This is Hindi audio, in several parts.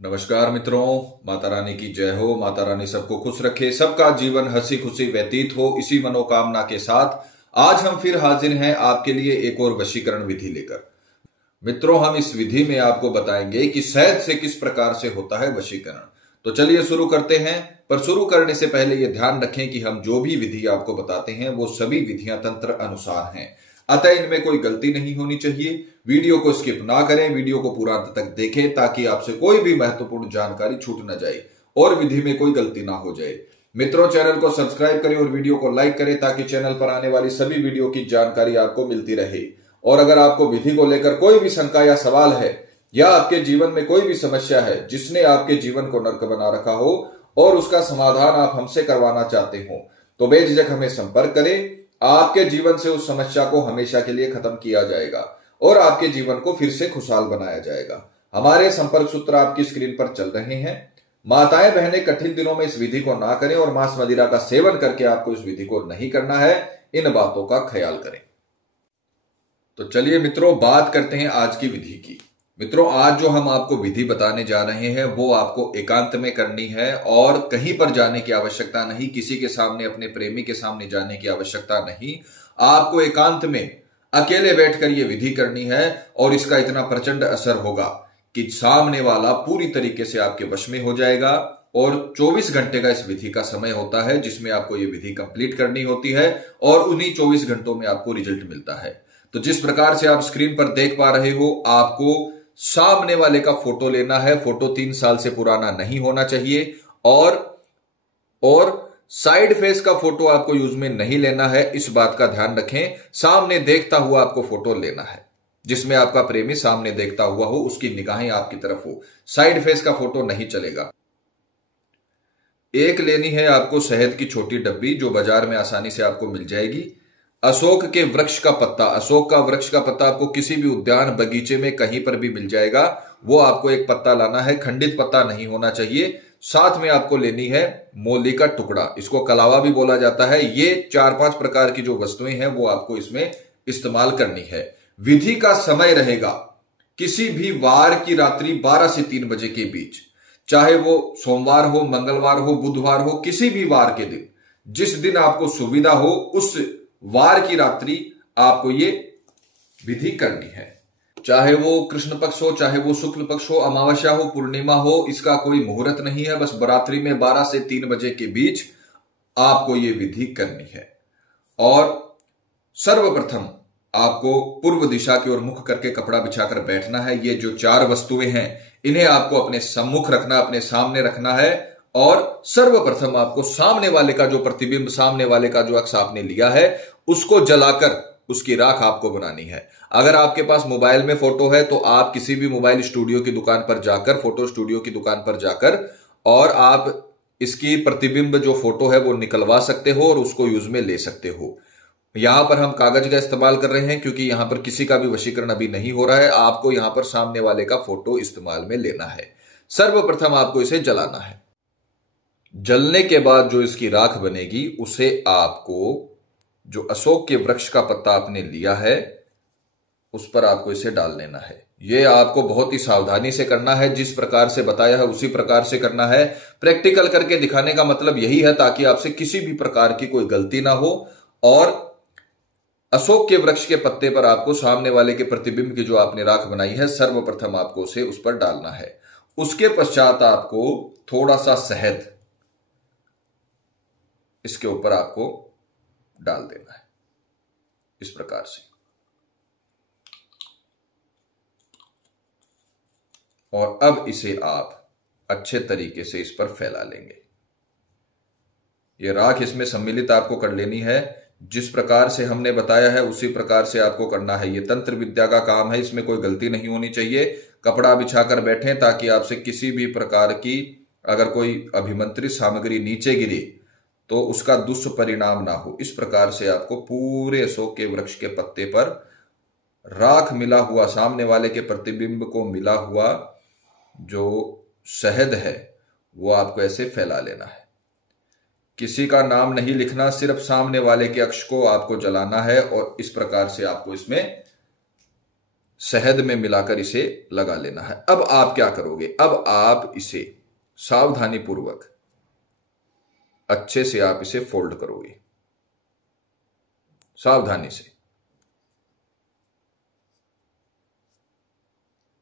नमस्कार मित्रों, माता रानी की जय हो। माता रानी सबको खुश रखे, सबका जीवन हंसी खुशी व्यतीत हो, इसी मनोकामना के साथ आज हम फिर हाजिर हैं आपके लिए एक और वशीकरण विधि लेकर। मित्रों, हम इस विधि में आपको बताएंगे कि शहद से किस प्रकार से होता है वशीकरण। तो चलिए शुरू करते हैं। पर शुरू करने से पहले यह ध्यान रखें कि हम जो भी विधि आपको बताते हैं वो सभी विधियां तंत्र अनुसार हैं, अतः इनमें कोई गलती नहीं होनी चाहिए। वीडियो को स्किप ना करें, वीडियो को पूरा अंत तक देखें ताकि आपसे कोई भी महत्वपूर्ण जानकारी छूट न जाए और विधि में कोई गलती ना हो जाए। मित्रों, चैनल को सब्सक्राइब करें और वीडियो को लाइक करें ताकि चैनल पर आने वाली सभी वीडियो की जानकारी आपको मिलती रहे। और अगर आपको विधि को लेकर कोई भी शंका या सवाल है या आपके जीवन में कोई भी समस्या है जिसने आपके जीवन को नर्क बना रखा हो और उसका समाधान आप हमसे करवाना चाहते हो, तो बेझिझक हमें संपर्क करें। आपके जीवन से उस समस्या को हमेशा के लिए खत्म किया जाएगा और आपके जीवन को फिर से खुशहाल बनाया जाएगा। हमारे संपर्क सूत्र आपकी स्क्रीन पर चल रहे हैं। माताएं बहनें कठिन दिनों में इस विधि को ना करें और मांस मदिरा का सेवन करके आपको इस विधि को नहीं करना है। इन बातों का ख्याल करें। तो चलिए मित्रों, बात करते हैं आज की विधि की। मित्रों, आज जो हम आपको विधि बताने जा रहे हैं वो आपको एकांत में करनी है और कहीं पर जाने की आवश्यकता नहीं, किसी के सामने, अपने प्रेमी के सामने जाने की आवश्यकता नहीं। आपको एकांत में अकेले बैठकर ये विधि करनी है और इसका इतना प्रचंड असर होगा कि सामने वाला पूरी तरीके से आपके वश में हो जाएगा। और 24 घंटे का इस विधि का समय होता है जिसमें आपको ये विधि कंप्लीट करनी होती है और उन्हीं 24 घंटों में आपको रिजल्ट मिलता है। तो जिस प्रकार से आप स्क्रीन पर देख पा रहे हो, आपको सामने वाले का फोटो लेना है। फोटो 3 साल से पुराना नहीं होना चाहिए और साइड फेस का फोटो आपको यूज में नहीं लेना है, इस बात का ध्यान रखें। सामने देखता हुआ आपको फोटो लेना है जिसमें आपका प्रेमी सामने देखता हुआ हो, उसकी निगाहें आपकी तरफ हो। साइड फेस का फोटो नहीं चलेगा। एक लेनी है आपको शहद की छोटी डब्बी जो बाजार में आसानी से आपको मिल जाएगी। अशोक के वृक्ष का पत्ता, अशोक का वृक्ष का पत्ता आपको किसी भी उद्यान बगीचे में कहीं पर भी मिल जाएगा। वो आपको एक पत्ता लाना है, खंडित पत्ता नहीं होना चाहिए। साथ में आपको लेनी है मोली का टुकड़ा, इसको कलावा भी बोला जाता है। ये 4-5 प्रकार की जो वस्तुएं हैं वो आपको इसमें इस्तेमाल करनी है। विधि का समय रहेगा किसी भी वार की रात्रि 12 से 3 बजे के बीच, चाहे वो सोमवार हो, मंगलवार हो, बुधवार हो, किसी भी वार के दिन, जिस दिन आपको सुविधा हो उस वार की रात्रि आपको ये विधि करनी है। चाहे वो कृष्ण पक्ष हो, चाहे वो शुक्ल पक्ष हो, अमावस्या हो, पूर्णिमा हो, इसका कोई मुहूर्त नहीं है। बस बरात्रि में 12 से 3 बजे के बीच आपको ये विधि करनी है। और सर्वप्रथम आपको पूर्व दिशा की ओर मुख करके कपड़ा बिछाकर बैठना है। ये जो 4 वस्तुएं हैं इन्हें आपको अपने सम्मुख रखना, अपने सामने रखना है। और सर्वप्रथम आपको सामने वाले का जो प्रतिबिंब, सामने वाले का जो अक्ष आपने लिया है उसको जलाकर उसकी राख आपको बनानी है। अगर आपके पास मोबाइल में फोटो है तो आप किसी भी मोबाइल स्टूडियो की दुकान पर जाकर, फोटो स्टूडियो की दुकान पर जाकर और आप इसकी प्रतिबिंब जो फोटो है वो निकलवा सकते हो और उसको यूज में ले सकते हो। यहां पर हम कागज का इस्तेमाल कर रहे हैं क्योंकि यहां पर किसी का भी वशीकरण अभी नहीं हो रहा है। आपको यहां पर सामने वाले का फोटो इस्तेमाल में लेना है। सर्वप्रथम आपको इसे जलाना है। जलने के बाद जो इसकी राख बनेगी उसे आपको, जो अशोक के वृक्ष का पत्ता आपने लिया है उस पर आपको इसे डाल देना है। यह आपको बहुत ही सावधानी से करना है, जिस प्रकार से बताया है उसी प्रकार से करना है। प्रैक्टिकल करके दिखाने का मतलब यही है ताकि आपसे किसी भी प्रकार की कोई गलती ना हो। और अशोक के वृक्ष के पत्ते पर आपको सामने वाले के प्रतिबिंब की जो आपने राख बनाई है, सर्वप्रथम आपको उसे उस पर डालना है। उसके पश्चात आपको थोड़ा सा शहद इसके ऊपर आपको डाल देना है, इस प्रकार से। और अब इसे आप अच्छे तरीके से इस पर फैला लेंगे। यह राख इसमें सम्मिलित आपको कर लेनी है। जिस प्रकार से हमने बताया है उसी प्रकार से आपको करना है। यह तंत्र विद्या का काम है, इसमें कोई गलती नहीं होनी चाहिए। कपड़ा बिछाकर बैठें ताकि आपसे किसी भी प्रकार की अगर कोई अभिमंत्रित सामग्री नीचे गिरी तो उसका दुष्परिणाम ना हो। इस प्रकार से आपको पूरे अशोक के वृक्ष के पत्ते पर राख मिला हुआ, सामने वाले के प्रतिबिंब को मिला हुआ जो शहद है वो आपको ऐसे फैला लेना है। किसी का नाम नहीं लिखना, सिर्फ सामने वाले के अक्ष को आपको जलाना है और इस प्रकार से आपको इसमें शहद में मिलाकर इसे लगा लेना है। अब आप क्या करोगे, अब आप इसे सावधानी पूर्वक अच्छे से आप इसे फोल्ड करोगे, सावधानी से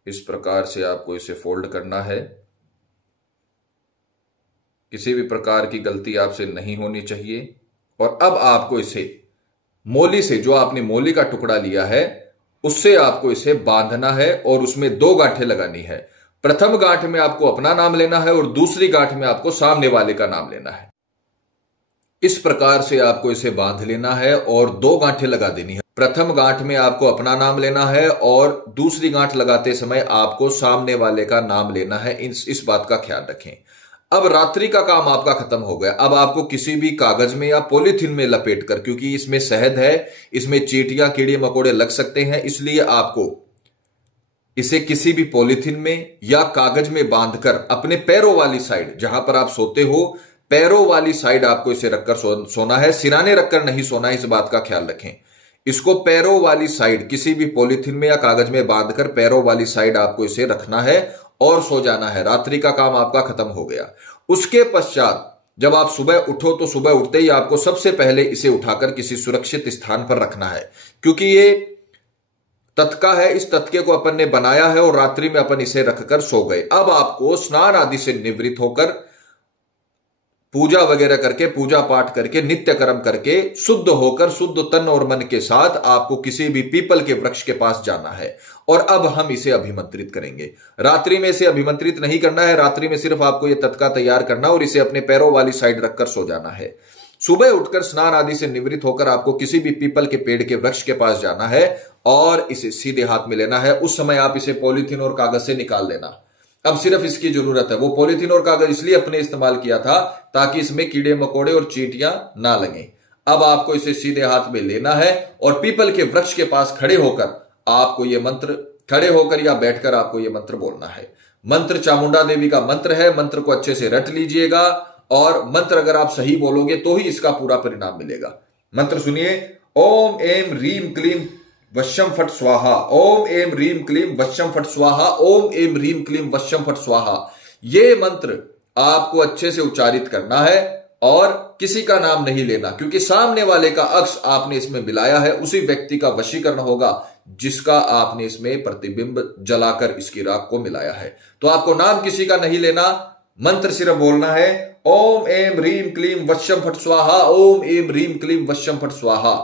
इस प्रकार से आपको इसे फोल्ड करना है। किसी भी प्रकार की गलती आपसे नहीं होनी चाहिए। और अब आपको इसे मोली से, जो आपने मोली का टुकड़ा लिया है उससे आपको इसे बांधना है और उसमें 2 गांठें लगानी है। प्रथम गांठ में आपको अपना नाम लेना है और दूसरी गांठ में आपको सामने वाले का नाम लेना है। इस प्रकार से आपको इसे बांध लेना है और 2 गांठें लगा देनी है। प्रथम गांठ में आपको अपना नाम लेना है और दूसरी गांठ लगाते समय आपको सामने वाले का नाम लेना है। इस बात का ख्याल रखें। अब रात्रि का काम आपका खत्म हो गया। अब आपको किसी भी कागज में या पॉलीथीन में लपेट कर, क्योंकि इसमें शहद है, इसमें चींटियां कीड़े मकोड़े लग सकते हैं, इसलिए आपको इसे किसी भी पॉलीथीन में या कागज में बांधकर अपने पैरों वाली साइड, जहां पर आप सोते हो पैरों वाली साइड आपको इसे रखकर सोना है। सिराने रखकर नहीं सोना है, इस बात का ख्याल रखें। इसको पैरों वाली साइड किसी भी पॉलीथीन में या कागज में बांधकर पैरों वाली साइड आपको इसे रखना है और सो जाना है। रात्रि का काम आपका खत्म हो गया। उसके पश्चात जब आप सुबह उठो तो सुबह उठते ही आपको सबसे पहले इसे उठाकर किसी सुरक्षित स्थान पर रखना है, क्योंकि ये ततका है। इस ततके को अपन ने बनाया है और रात्रि में अपन इसे रखकर सो गए। अब आपको स्नान आदि से निवृत्त होकर पूजा वगैरह करके, पूजा पाठ करके, नित्य कर्म करके, शुद्ध होकर, शुद्ध तन और मन के साथ आपको किसी भी पीपल के वृक्ष के पास जाना है और अब हम इसे अभिमंत्रित करेंगे। रात्रि में इसे अभिमंत्रित नहीं करना है। रात्रि में सिर्फ आपको यह ततका तैयार करना और इसे अपने पैरों वाली साइड रखकर सो जाना है। सुबह उठकर स्नान आदि से निवृत्त होकर आपको किसी भी पीपल के पेड़ के वृक्ष के पास जाना है और इसे सीधे हाथ में लेना है। उस समय आप इसे पॉलीथीन और कागज से निकाल लेना। अब सिर्फ इसकी जरूरत है। वो पॉलीथीन और कागज इसलिए अपने इस्तेमाल किया था ताकि इसमें कीड़े मकोड़े और चींटियां ना लगें। अब आपको इसे सीधे हाथ में लेना है और पीपल के वृक्ष के पास खड़े होकर आपको यह मंत्र, खड़े होकर या बैठकर आपको यह मंत्र बोलना है। मंत्र चामुंडा देवी का मंत्र है। मंत्र को अच्छे से रट लीजिएगा और मंत्र अगर आप सही बोलोगे तो ही इसका पूरा परिणाम मिलेगा। मंत्र सुनिए। ओम एम रीम क्लीम वश्यम फट स्वाहा। ओम एम रीम क्लीम वश्यम फट स्वाहा। ओम एम रीम क्लीम वश्यम फट स्वाहा। ये मंत्र आपको अच्छे से उच्चारित करना है और किसी का नाम नहीं लेना, क्योंकि सामने वाले का अक्ष आपने इसमें मिलाया है। उसी व्यक्ति का वशीकरण होगा जिसका आपने इसमें प्रतिबिंब जलाकर इसकी राख को मिलाया है। तो आपको नाम किसी का नहीं लेना, मंत्र सिर्फ बोलना है। ओम एम रीम क्लीम वश्यम फट स्वाहा। ओम एम रीम क्लीम वश्यम फट स्वाहा।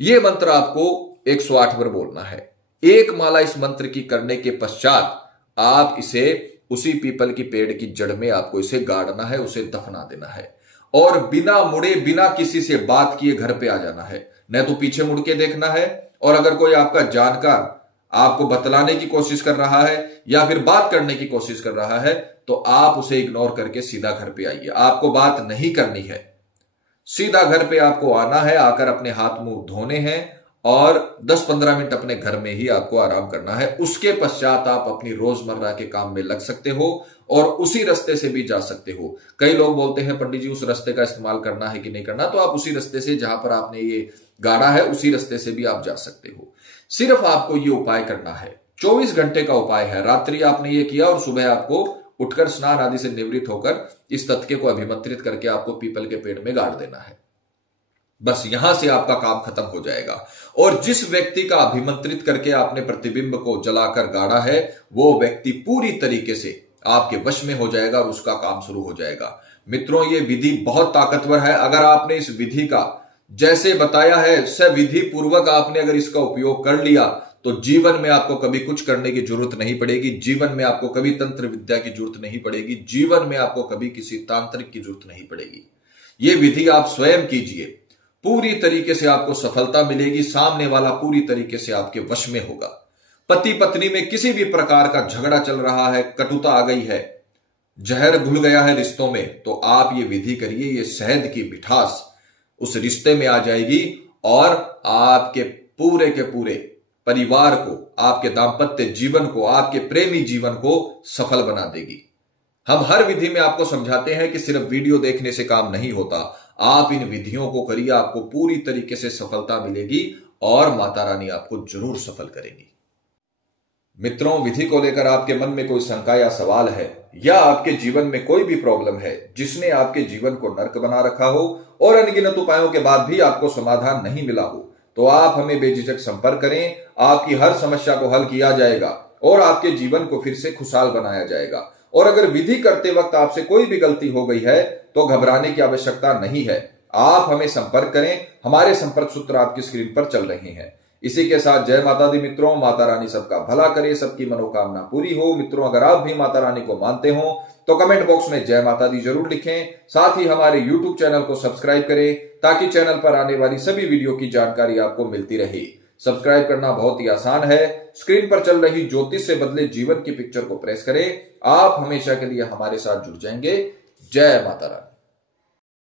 यह मंत्र आपको 108 बार बोलना है। एक माला इस मंत्र की करने के पश्चात आप इसे उसी पीपल की पेड़ की जड़ में आपको इसे गाड़ना है, उसे दफना देना है और बिना मुड़े, बिना किसी से बात किए घर पे आ जाना है। न तो पीछे मुड़ के देखना है और अगर कोई आपका जानकार आपको बतलाने की कोशिश कर रहा है या फिर बात करने की कोशिश कर रहा है तो आप उसे इग्नोर करके सीधा घर पे आइए। आपको बात नहीं करनी है, सीधा घर पे आपको आना है। आकर अपने हाथ मुंह धोने हैं और 10-15 मिनट अपने घर में ही आपको आराम करना है। उसके पश्चात आप अपनी रोजमर्रा के काम में लग सकते हो और उसी रास्ते से भी जा सकते हो। कई लोग बोलते हैं पंडित जी उस रास्ते का इस्तेमाल करना है कि नहीं करना, तो आप उसी रास्ते से, जहां पर आपने ये गाड़ा है उसी रास्ते से भी आप जा सकते हो। सिर्फ आपको ये उपाय करना है। 24 घंटे का उपाय है। रात्रि आपने ये किया और सुबह आपको उठकर स्नान आदि से निवृत्त होकर इस तत्के को अभिमंत्रित करके आपको पीपल के पेड़ में गाड़ देना है। बस यहां से आपका काम खत्म हो जाएगा। और जिस व्यक्ति का अभिमंत्रित करके आपने प्रतिबिंब को जलाकर गाड़ा है वो व्यक्ति पूरी तरीके से आपके वश में हो जाएगा और उसका काम शुरू हो जाएगा। मित्रों, ये विधि बहुत ताकतवर है। अगर आपने इस विधि का जैसे बताया है सविधि पूर्वक आपने अगर इसका उपयोग कर लिया तो जीवन में आपको कभी कुछ करने की जरूरत नहीं पड़ेगी। जीवन में आपको कभी तंत्र विद्या की जरूरत नहीं पड़ेगी। जीवन में आपको कभी किसी तांत्रिक की जरूरत नहीं पड़ेगी। ये विधि आप स्वयं कीजिए, पूरी तरीके से आपको सफलता मिलेगी। सामने वाला पूरी तरीके से आपके वश में होगा। पति पत्नी में किसी भी प्रकार का झगड़ा चल रहा है, कटुता आ गई है, जहर घुल गया है रिश्तों में, तो आप ये विधि करिए। ये शहद की मिठास उस रिश्ते में आ जाएगी और आपके पूरे के पूरे परिवार को, आपके दाम्पत्य जीवन को, आपके प्रेमी जीवन को सफल बना देगी। हम हर विधि में आपको समझाते हैं कि सिर्फ वीडियो देखने से काम नहीं होता। आप इन विधियों को करिए, आपको पूरी तरीके से सफलता मिलेगी और माता रानी आपको जरूर सफल करेंगी। मित्रों, विधि को लेकर आपके मन में कोई शंका या सवाल है, या आपके जीवन में कोई भी प्रॉब्लम है जिसने आपके जीवन को नर्क बना रखा हो और अनगिनत उपायों के बाद भी आपको समाधान नहीं मिला हो, तो आप हमें बेझिझक संपर्क करें। आपकी हर समस्या को हल किया जाएगा और आपके जीवन को फिर से खुशहाल बनाया जाएगा। और अगर विधि करते वक्त आपसे कोई भी गलती हो गई है तो घबराने की आवश्यकता नहीं है। आप हमें संपर्क करें, हमारे संपर्क सूत्र आपकी स्क्रीन पर चल रहे हैं। इसी के साथ जय माता दी मित्रों। माता रानी सबका भला करे, सबकी मनोकामना पूरी हो। मित्रों, अगर आप भी माता रानी को मानते हो तो कमेंट बॉक्स में जय माता दी जरूर लिखें। साथ ही हमारे YouTube चैनल को सब्सक्राइब करें ताकि चैनल पर आने वाली सभी वीडियो की जानकारी आपको मिलती रहे। सब्सक्राइब करना बहुत ही आसान है। स्क्रीन पर चल रही ज्योतिष से बदले जीवन की पिक्चर को प्रेस करें। आप हमेशा के लिए हमारे साथ जुड़ जाएंगे। जय माता रानी।